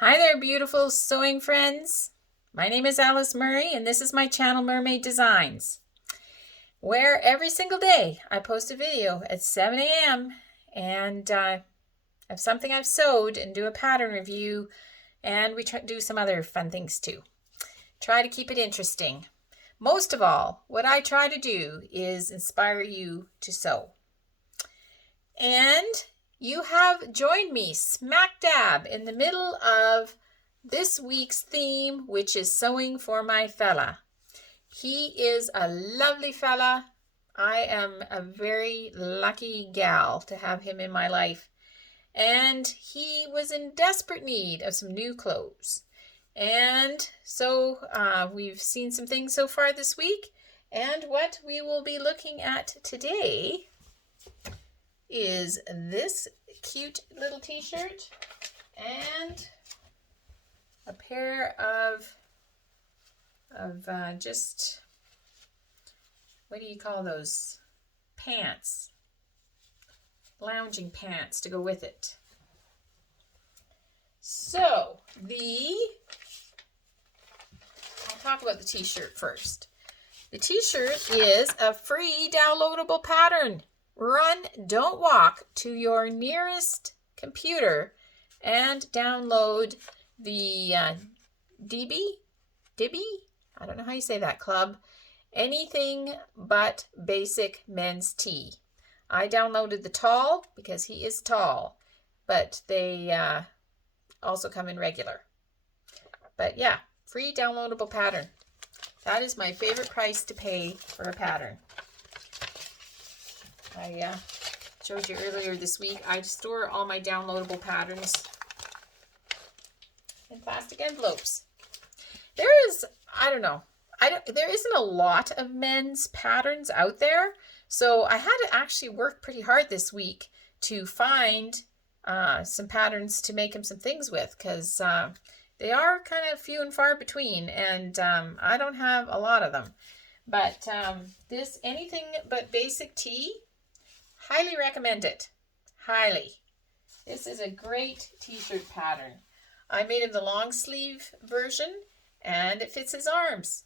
Hi there, beautiful sewing friends. My name is Alice Murray, and this is my channel, Murr-made Designs, where every single day I post a video at 7 a.m. and of something I've sewed and do a pattern review, and we do some other fun things too. Try to keep it interesting. Most of all, what I try to do is inspire you to sew. And you have joined me smack dab in the middle of this week's theme, which is sewing for my fella. He is a lovely fella. I am a very lucky gal to have him in my life. And he was in desperate need of some new clothes. And so we've seen some things so far this week. And what we will be looking at today is this cute little t-shirt and a pair of just, what do you call those, pants, lounging pants to go with it. So I'll talk about the t-shirt first. The t-shirt is a free downloadable pattern. Run, don't walk to your nearest computer and download the Diby, I don't know how you say that, club. Anything but basic men's tee. I downloaded the tall because he is tall, but they also come in regular. But yeah, free downloadable pattern. That is my favorite price to pay for a pattern. I showed you earlier this week, I store all my downloadable patterns in plastic envelopes. There is, there isn't a lot of men's patterns out there. So I had to actually work pretty hard this week to find some patterns to make him some things with, because they are kind of few and far between, and I don't have a lot of them. But this anything but basic tee, highly recommend it. Highly. This is a great t-shirt pattern. I made him the long sleeve version, and it fits his arms.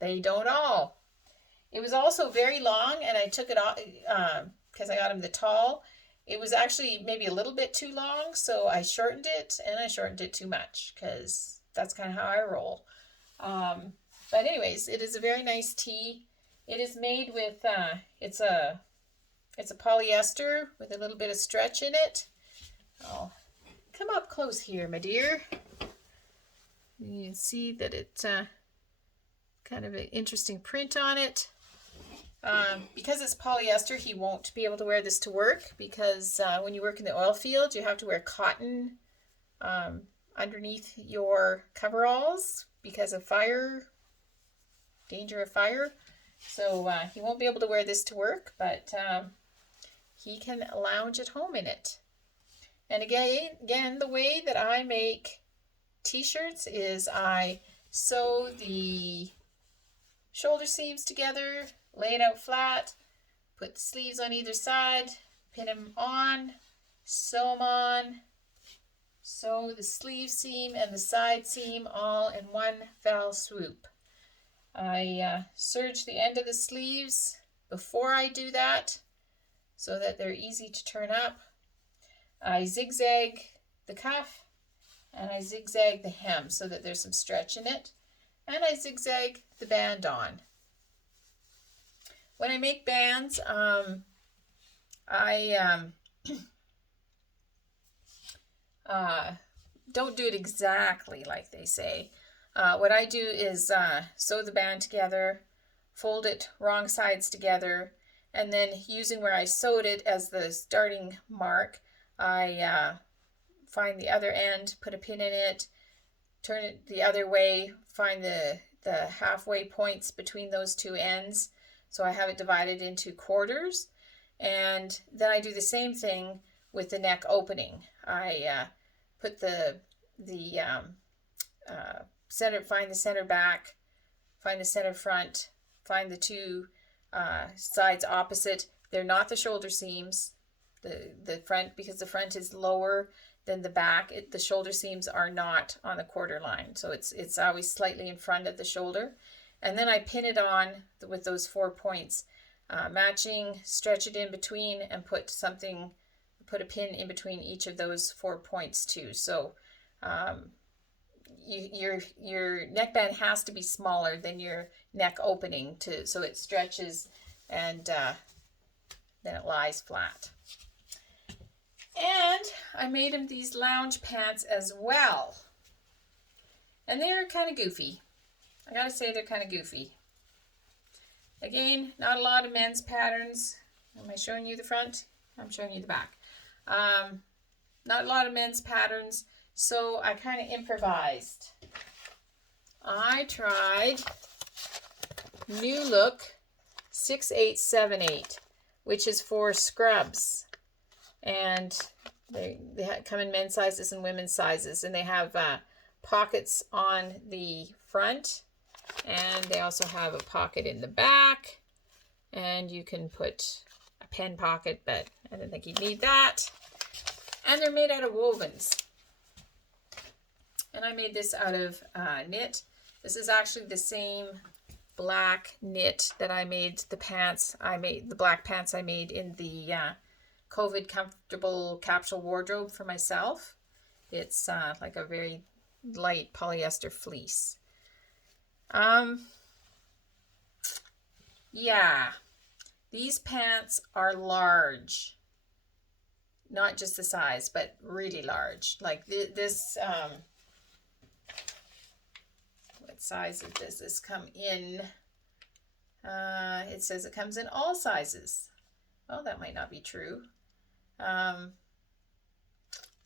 They don't all. It was also very long, and I took it off because I got him the tall. It was actually maybe a little bit too long, so I shortened it, and I shortened it too much because that's kind of how I roll. But anyways, it is a very nice tee. It is made with, it's a polyester with a little bit of stretch in it. I'll come up close here, my dear. You can see that it's kind of an interesting print on it. Because it's polyester, he won't be able to wear this to work, because when you work in the oil field, you have to wear cotton underneath your coveralls because of fire, danger of fire. So he won't be able to wear this to work, but he can lounge at home in it. And again, the way that I make t-shirts is I sew the shoulder seams together, lay it out flat, put the sleeves on either side, pin them on, sew them on, sew the sleeve seam and the side seam all in one fell swoop. I serge the end of the sleeves before I do that so that they're easy to turn up. I zigzag the cuff, and I zigzag the hem so that there's some stretch in it, and I zigzag the band on. When I make bands, I don't do it exactly like they say. What I do is sew the band together, fold it wrong sides together, and then using where I sewed it as the starting mark, I find the other end, put a pin in it, turn it the other way, find the halfway points between those two ends. So I have it divided into quarters, and then I do the same thing with the neck opening. I put the center, find the center back, find the center front, find the two sides opposite. They're not the shoulder seams. The front, because the front is lower than the back. The shoulder seams are not on the quarter line, so it's always slightly in front of the shoulder. And then I pin it on with those 4 points, matching, stretch it in between, and put a pin in between each of those 4 points too. So your neckband has to be smaller than your neck opening so it stretches and then it lies flat. And I made him these lounge pants as well. And they're kind of goofy. I gotta say they're kind of goofy. Again, not a lot of men's patterns. Am I showing you the front? I'm showing you the back. Not a lot of men's patterns, so I kind of improvised. I tried New Look 6878, which is for scrubs. And they come in men's sizes and women's sizes, and they have pockets on the front, and they also have a pocket in the back, and you can put a pen pocket, but I don't think you'd need that. And they're made out of wovens, and I made this out of knit. This is actually the same black knit that I made the black pants I made in the COVID comfortable capsule wardrobe for myself. It's like a very light polyester fleece. Yeah, these pants are large, not just the size, but really large. Like this, what size does this come in? It says it comes in all sizes. Well, that might not be true.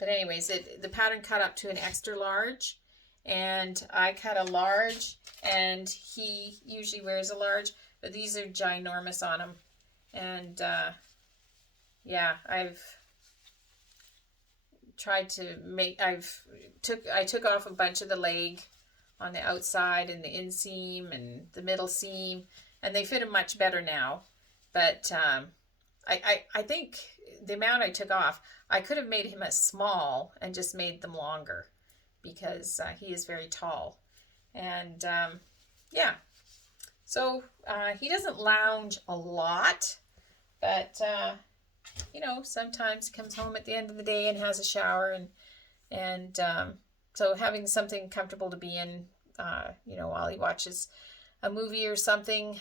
But anyways, the pattern cut up to an extra large, and I cut a large, and he usually wears a large, but these are ginormous on him. And yeah, I took off a bunch of the leg on the outside and the inseam and the middle seam, and they fit him much better now. But I think the amount I took off, I could have made him a small and just made them longer, because he is very tall. And yeah, so he doesn't lounge a lot, but you know, sometimes he comes home at the end of the day and has a shower, and so having something comfortable to be in, you know, while he watches a movie or something,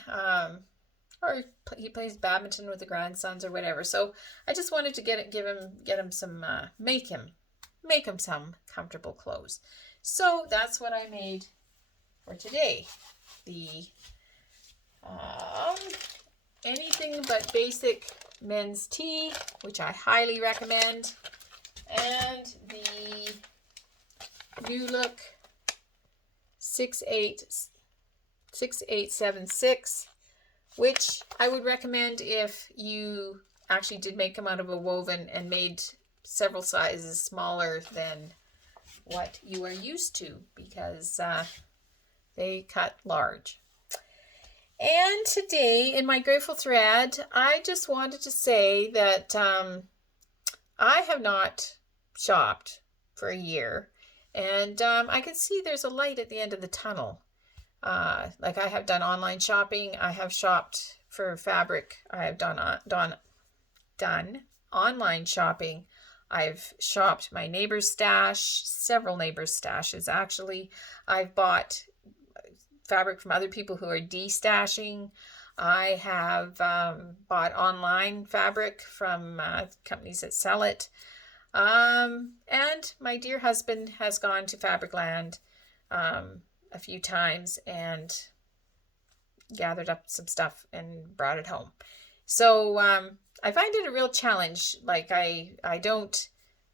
or he plays badminton with the grandsons or whatever. So I just wanted to get him some, make him some comfortable clothes. So that's what I made for today. The anything but basic men's tee, which I highly recommend, and the New Look 6876, which I would recommend if you actually did make them out of a woven and made several sizes smaller than what you are used to, because they cut large. And today in my Grateful Thread, I just wanted to say that I have not shopped for a year, and I can see there's a light at the end of the tunnel. Like, I have done online shopping. I have shopped for fabric. I have done online shopping. I've shopped my neighbor's stash, several neighbor's stashes actually. I've bought fabric from other people who are destashing. I have bought online fabric from companies that sell it. And my dear husband has gone to Fabricland a few times and gathered up some stuff and brought it home. So I find it a real challenge. Like, I don't,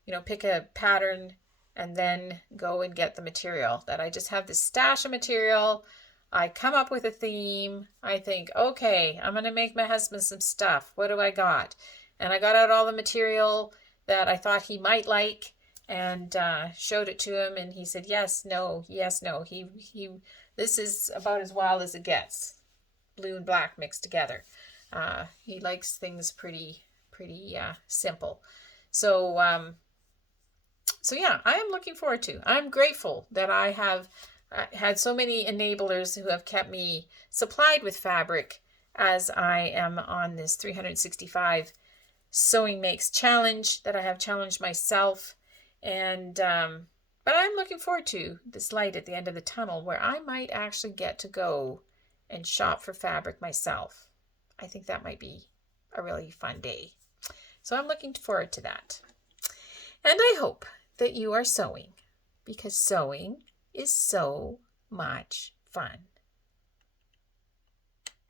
you know, pick a pattern and then go and get the material. That I just have this stash of material. I come up with a theme. I think, okay, I'm going to make my husband some stuff. What do I got? And I got out all the material that I thought he might like, and showed it to him, and he said yes, no, yes, no. This is about as wild as it gets. Blue and black mixed together. He likes things pretty simple. So So yeah, I am looking forward to. I'm grateful that I have had so many enablers who have kept me supplied with fabric as I am on this 365 Sewing Makes challenge that I have challenged myself. And but I'm looking forward to this light at the end of the tunnel where I might actually get to go and shop for fabric myself. I think that might be a really fun day. So I'm looking forward to that. And I hope that you are sewing, because sewing is so much fun.